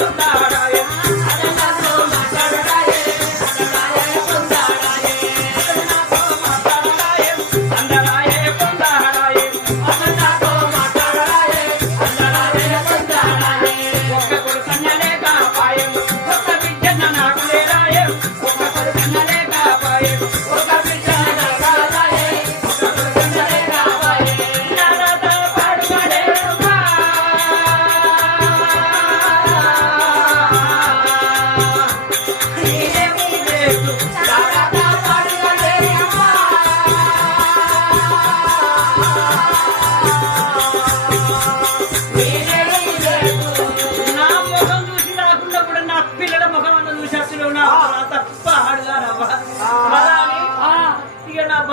tonight.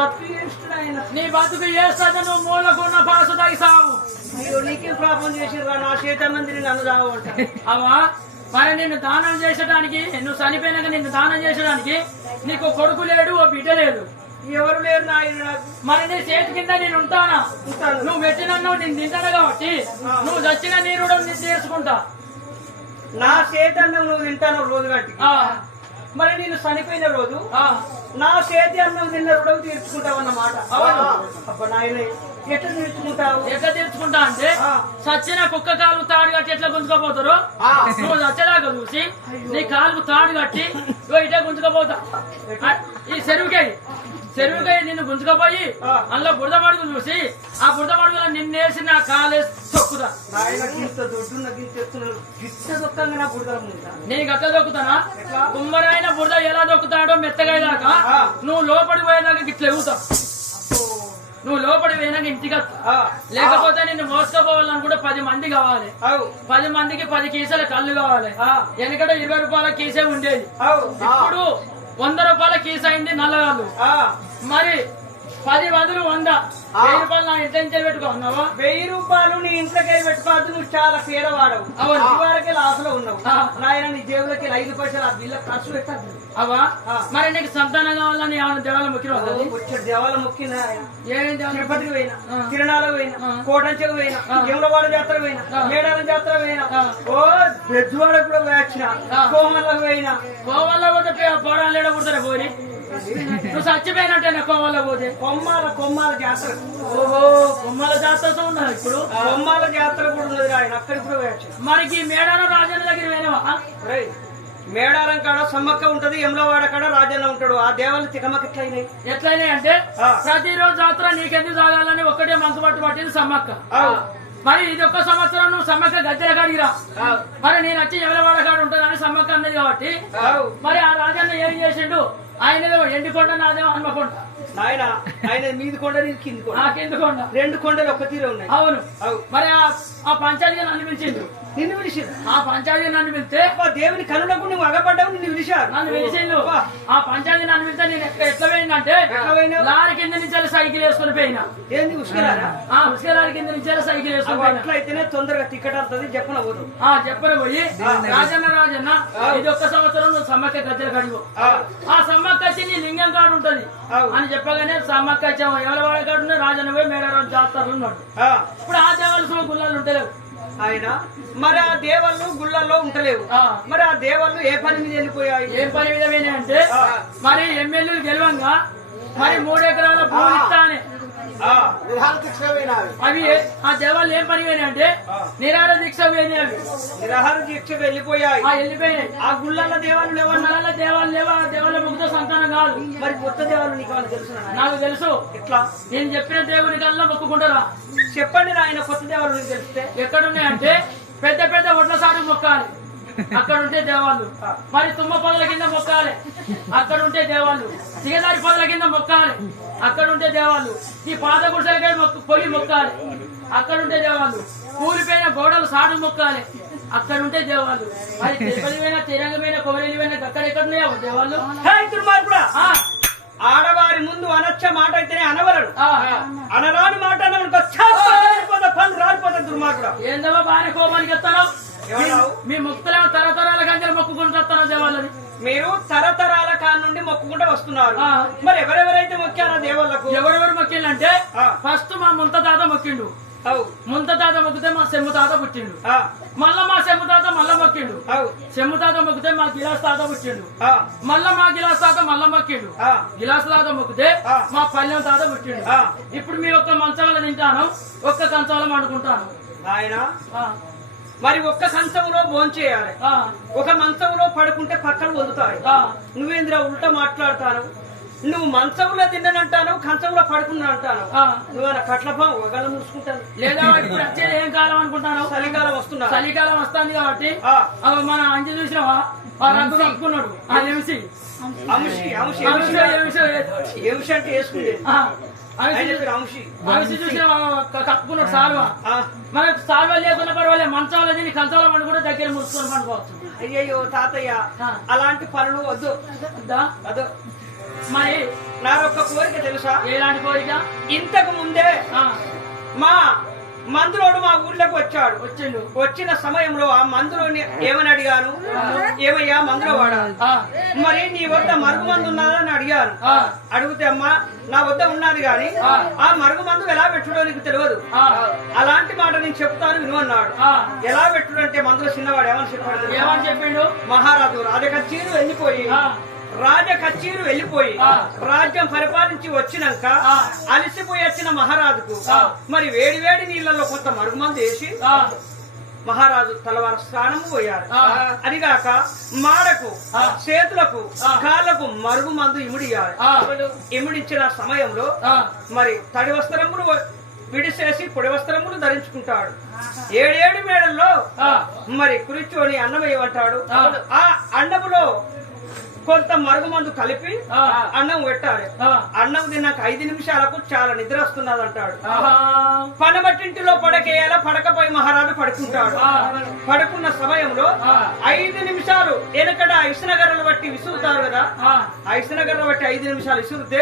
నా బతుకు నీ బతుకు చేస్తాను నువ్వు మూలకున్న పాసు సావు మీరు నీకే పాపం చేసిర్రా? నా చేతమందిని నన్ను రావంట. అవా మరి నిన్ను దానం చేసడానికి నువ్వు చనిపోయినాక నిన్ను దానం చేసడానికి నీకు కొడుకు లేడు ఓ బిడ్డ లేదు. ఎవరు లేరు నాయన నాకు? మరి నీ చేతి కింద నేను ఉంటానా. నువ్వు పెట్టినన్ను నేను తింటాను కాబట్టి నువ్వు చచ్చిన నీరు నేను తీసుకుంటా నా చేతన్నం నువ్వు తింటాను రోజు గట్టి ఆ, మరి నేను చనిపోయిన రోజు ఆ, నా చేతి అన్నం తిన్న రుణం తీర్చుకుంటావు అన్నమాట అవును. అబ్బా నాయన ఎట్లా తీర్చుకుంటావు? ఎట్లా తీర్చుకుంటా అంటే ఆ. చచ్చిన కుక్క కాలు తాడు కట్టి ఎట్లా గుంజుకోపోతారు? నువ్వు చచ్చేదాకా చూసి నీ కాలుకు తాడు కట్టి ఇట్లా గుంజుకోపోతా. ఈ చెరువుకాయ చెరువుకాయ నిన్ను గుంజుకోపోయి. అందులో బురద మడుగు చూసి ఆ బురద మడుగులో నిన్నేసి నా కాలేసి తొక్కుతా. నాయన గింత దొడ్డున్న గింత ఎత్తున్నారు గిట్ట దొక్కంగా నా బుడదలు ఉంటా నీ గట్ల దొక్కుతానా? కుమ్మరైన బురద ఎలా దొక్కుతాడో మెత్తగా దాకా ఆ. నువ్వు లోపడి పోయేదాకా గిట్ల ఎగుతావు నువ్వు లోపడి పోయినాక ఇంటికి లేకపోతే నిన్ను కూడా పది మంది కావాలి. పది మందికి పది కీసల కళ్ళు కావాలి. ఆ. వెనకట ఇరవై రూపాయల కీసే ఉండేది. ఇప్పుడు వంద రూపాయల కీస అయింది నల్లగాళ్ళు మరి పది బదులు వంద వెయ్యి రూపాయలు నా ఇంటి నుంచి పెట్టుకున్నావా వెయ్యి రూపాయలు నీ ఇంట్లోకి పెట్టుకోవద్దు నువ్వు చాలా పేదవాడవు అవును. ఇదివరకే లాసలో ఉన్నావు. నాయన నీ జేబులకి ఐదు పైసలు ఆ బిల్ల ఖర్చు పెట్టద్దు అవా. మరి నీకు సంతానం కావాలని ఏమైనా దేవాల ముఖ్యం వస్తుంది వచ్చే దేవాల మొక్కిన ఆయన ఏమేం దేవాల తిరుపతికి పోయినా. తిరునాళ్ళకు పోయినా. కోటంచెకు పోయినా ఆ. యములవాడ జాతర పోయినా ఆ. మేడారం జాతర పోయినా. ఓ బెజ్జువాడ కూడా పోయొచ్చిన ఆ. కోమలకు పోయినా కోవల్ల పోతే పోరాలు లేడ పుడతారా పోయి నువ్వు చచ్చిపోయినట్టే కోవల్ల పోతే. కొమ్మాల కొమ్మాల జాతర. ఓహో కొమ్మల జాతరతో ఉన్నారు ఇప్పుడు? కొమ్మాల జాతర కూడా ఉన్నది ఆయన. అక్కడికి కూడా పోయొచ్చు. మరి ఈ మేడాన రాజన్న దగ్గర పోయినవా? రేయ్, మేడారం కాడ సమ్మక్క ఉంటది యములవాడ కాడ రాజన్న ఉంటాడు. ఆ దేవాలు తికమక ఎట్లయినాయి ఎట్లయినాయి అంటే. ప్రతిరోజు జాతర నీకెందుకు తాగాలని ఒక్కటే మంచు పట్టు పట్టింది సమ్మక్క. మరి ఇది ఒక్క సంవత్సరం నువ్వు సమ్మక్క గద్దెల కాడికి రా. అవు. మరి నేను వచ్చి ఎవరి కాడ ఉంటానని సమ్మక్క అన్నది కాబట్టి. మరి ఆ రాజన్న ఏం చేసిండు? ఆయన ఎండికొండ నాదేమో హన్మకొండ నాయన ఆయన మీది కొండ నీది కింది కొండ. నాకెందుకొండ రెండు కొండలు ఒక్క తీరే ఉన్నాయి. అవును. అవు. మరి ఆ- పంచాయతీ నన్ను పిలిచిండు నిన్ను పిలిచిరు ఆ పంచాయతీ నన్ను పిలిస్తే? దేవుని కనులకు నువ్వు అగపడ్డావు నిన్ను పిలిచారు. నన్ను పిలిచిండు ఆ పంచాయతీ నన్ను పిలిస్తే నేను ఎట్లా- ఎట్లా పోయిందంటే? లారీ కింద నుంచి సైకిల్ వేసుకుని పోయినా. ఏంది ఉసుకెళ్ళారా ఆ ఉసుక లారీ కింద నుంచి సైకిల్ వేసుకుని పోయినా. అట్లయితేనే తొందరగా టికెట్ వస్తుంది చెప్పన పోదు. ఆ చెప్పరు పోయి రాజన్న రాజన్న ఇది ఒక్క సంవత్సరం సమ్మక్క గద్దెలు కడిగో ఆ. సమ్మక్క వచ్చి నీ లింగం కాడు ఉంటది. అని చెప్పగానే సమ్మక్క వచ్చాము ఎవరి వాడ కాడు రాజన్న పోయి మేడారం జాతరలు ఉన్నాడు ఇప్పుడు ఆ దేవాలసిన గుళ్ళలు ఉంటలేవు ఆయన మరి ఆ దేవళ్ళు గుళ్ళల్లో ఉంటలేవు ఆ. మరి ఆ దేవళ్ళు ఏ పని మీద వెళ్ళిపోయాయి? ఏం పని విధమైన అంటే. మరి ఎమ్మెల్యేలు గెలవంగా మరి మూడు ఎకరాల అవి ఆ దేవాలు ఏం పని అంటే ఆ. నిరార దీక్ష పోయినాయి. అవి నిరాహార దీక్షకు వెళ్ళిపోయాయి. ఆ వెళ్ళిపోయినాయి. ఆ గుళ్ళల్లో దేవాలు లేవన్నా మళ్ళా దేవాలు లేవా? ఆ దేవాల ముగ్గుతో సంతానం కాదు. మరి కొత్త దేవాలు నీకు తెలుసు నాకు తెలుసు. ఎట్లా? నేను చెప్పిన దేవుని కల్లా మొక్కుకుంటారా? చెప్పండి నాయన కొత్త దేవాలు తెలిస్తే. ఎక్కడున్నాయంటే పెద్ద పెద్ద ఒడ్ల సాడు మొక్కాలి. అక్కడ ఉంటే దేవాళ్ళు. మరి తుమ్మ పొదల కింద మొక్కాలి. అక్కడ ఉంటే దేవాళ్ళు. సిగదారి పొదల కింద మొక్కాలి. అక్కడ ఉంటే దేవాళ్ళు. ఈ పాత గుడిసెలకై మొక్కు పొలి మొక్కాలి. అక్కడ ఉంటే దేవాళ్ళు. కూలిపోయిన గోడలు సాడు మొక్కాలి. అక్కడ ఉంటే దేవాళ్ళు. మరి తిరుపతిపోయిన తిరంగమైన కొమరేలిపోయిన అక్కడ ఎక్కడ ఉన్నాయో దేవాళ్ళు ఆడవారి ముందు అనొచ్చ మాట అయితేనే ఆ. మరి ఎవరెవరైతే మొక్కారో దేవుళ్ళకు? ఎవరెవరు మొక్కిండంటే ఆ. ఫస్ట్ మా ముంత తాత మొక్కిండు. అవు. ముంత తాత మొక్కితే మా సెమ్ము తాత పుట్టిండు. మళ్ళా మా సెమ్ము తాత మళ్ళా మొక్కిండు. అవు. చెమ్ము తాత మొక్కితే మా గిలాస్ తాత పుట్టిండు. మళ్ళా మా గిలాస్ తాత మళ్ళా మొక్కిండు. ఆ, గిలాస్ తాత మొక్కితే. మా పల్లెం తాత పుట్టిండు. ఇప్పుడు మీ ఒక్క మంచంలో తింటాను ఒక్క కంచంలో వండుకుంటాను. నాయన ఆ, మరి ఒక్క కంచంలో భోంచేయాలి. ఆ, ఒక మంచంలో పడుకుంటే పక్కన వదులుతాయి ఆ. నువ్వేంద్ర ఉల్ట మాట్లాడతాను నువ్వు మంచంలో తిన్నానంటాను కంచంలో పడుకున్నా అంటాను. నువ్వు కట్లపం ఒకళ్ళ మూసుకుంటాను లేదా ఇప్పుడు వచ్చేది ఏం కాలం అనుకుంటాను చలికాలం వస్తున్నా. చలికాలం వస్తుంది కాబట్టి మన అంజు చూసినావా? రంగు కప్పుకున్నాడు. ఆ ఎంసి అంశి అంశి అంటే వేసుకుండేది కప్పుకున్నాడు సాల్వా. ఆ, మనకు సాల్వా లేకున్నా పర్వాలేదు మంచంలో తిని కంచంలో పండుకుంటే దగ్గర ముడుచుకొని పండుకోవచ్చు. అయ్యయ్యో తాతయ్య. అలాంటి పనులు వద్దు. వద్దా? వద్దు మరి నా యొక్క కోరిక తెలుసా? ఎలాంటి కోరిక? ఇంతకు ముందే మా మందులోడు మా ఊర్లోకి వచ్చాడు. వచ్చిండు. వచ్చిన సమయంలో ఆ మందులోని ఏమని అడిగాను? ఏమయ్యా మందులో వాడా? మరి నీ వద్ద మరుగు మందు అని అడిగాను. అడిగితే అమ్మా నా వద్ద ఉన్నది గాని ఆ. మరుగు మందు ఎలా పెట్టుడో నీకు తెలియదు. అలాంటి మాట నేను చెప్తాను విను అన్నాడు. ఎలా పెట్టుడు అంటే మందులో చిన్నవాడు ఏమని చెప్పాడు? ఏమని చెప్పిండు? మహారాజు రాజకచ్చీరు వెళ్ళిపోయి ఆ. రాజకచ్చీరు వెళ్ళిపోయి ఆ. రాజ్యం పరిపాలించి వచ్చినాక. అలసిపోయి వచ్చిన మహారాజుకు. మరి వేడి వేడి నీళ్ళలో కొంత మరుగుమందు వేసి మహారాజు తలవారు స్నానము పోయారు. అదిగాక మాడకు. చేతులకు ఆ. కాళ్ళకు మరుగు మందు ఇమిడియాలి. ఇమిడించిన సమయంలో మరి తడి వస్త్రములు విడిసేసి పొడి వస్త్రములు ధరించుకుంటాడు ఏడేడు మేడల్లో. మరి కూర్చొని అన్నం వేయమంటాడు ఆ. ఆ అన్నములో కొంత మరుగుమందు కలిపి. అన్నం పెట్టాలి. అన్నం తిన్నాక ఐదు నిమిషాలకు చాలా నిద్ర వస్తున్నది అంటాడు. పనబట్టింటిలో పడకేయాల పడకపై మహారాజు పడుకుంటాడు. పడుకున్న సమయంలో. ఐదు నిమిషాలు వెనకడ ఇసునగర్రలు బట్టి విసురుతారు కదా ఇసునగర్ర బట్టి ఐదు నిమిషాలు విసురుతే.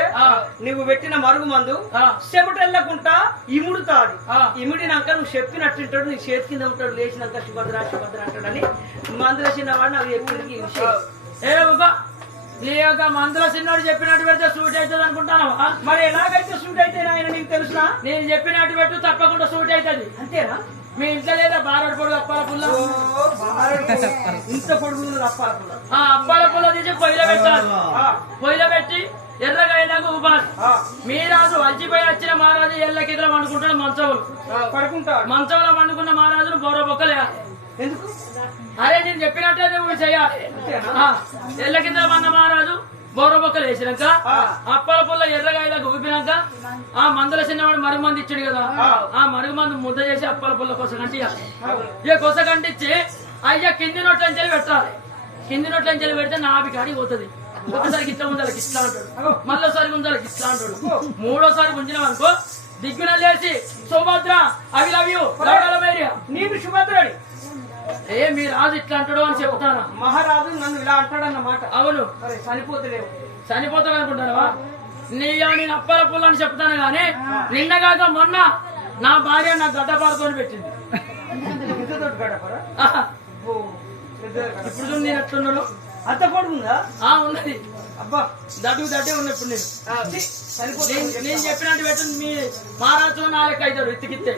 నువ్వు పెట్టిన మరుగు మందు ఆ. చెమటెళ్ళకుంటా ఇముడుతాది ఆ. ఇమిడినాక నువ్వు చెప్పినట్టుంటాడు నీ చేతి కింద ఉంటాడు లేచినాక శుభద్ర శుభద్ర అంటాడని మందుల చిన్నవాడు నాకు ఎప్పటికీ ఈ విషయం. నీ యొక్క మందులో చిన్నోడు చెప్పినట్టు పెడితే సూట్ అవుతుంది అనుకుంటానవా? మరి ఎలాగైతే సూట్ అయితే ఆయన నీకు తెలుసునా? నేను చెప్పినట్టు పెట్టు తప్పకుండా సూట్ అవుతుంది. అంతేనా? మీ ఇంట్లో లేదా బారడు పొడుగు అప్పాల పుల్ల. ఇంత పొడుగు అప్పాలకుల ఆ అప్పాల పుల్ల తీసి పొయ్యిలో పెట్టాలి పొయ్యిలో పెట్టి ఎర్రగా అయినాక ఊపాలి మీరాజు అలసిపోయి వచ్చిన మహారాజు ఎల్ల కింద వండుకుంటాడు మంచంలో పడుకుంటాడు. మంచంలో వండుకున్న మహారాజును బోర బొక్కలేయాలి ఎందుకు? అరే నేను చెప్పినట్టే నువ్వు చెయ్యాలి ఆ, ఎల్ల కింద మన మహారాజు బోర బొక్కలు వేసినాక. అప్పల పుల్ల ఎర్రగాయలకు ఊపినాక ఆ మందుల చిన్నవాడు మరుగు మంది ఇచ్చాడు కదా. ఆ. మరుగు మందు ముద్ద చేసి అప్పల పుల్ల కొస కంటియాలి ఇక కొస కంటించి అయ్యా కింది నోట్లంచెలు పెట్టాలి. కింది నోట్లంచెలు పెడితే నాభి కాడికి పోతుంది. ఒకసారి ఇట్లా ఉండాలి ఇట్లా అంటాడు. మళ్ళోసారి ఉండాలి ఇట్లా అంటాడు. మూడోసారి గుంజినాం అనుకో దిగ్గున లేచి సుభద్ర అవి లవ్ యూ. నీకు శుభద్రడి ఏ మీ రాజు ఇట్లా అంటాడు అని చెప్తానా? మహారాజు నన్ను ఇలా అంటాడన్నమాట. అవును. చనిపోతలేవు చనిపోతాను అనుకుంటావా నీ నేను అప్పల పుల్ల అని చెప్తాను గానీ నిన్నగాక మొన్న నా భార్య నా గడ్డ పారుకొని పెట్టింది. ఇప్పుడు చూడు నేను ఎట్లున్నాను. అంత పొడుగుందా ఆ ఉన్నది. అబ్బా. దడ్డు దడ్డే ఉన్న ఇప్పుడు నేను. నేను చెప్పినట్టు పెట్టింది మీ మహారాజు నాలుగు అవుతాడు ఇత్తికిత్తే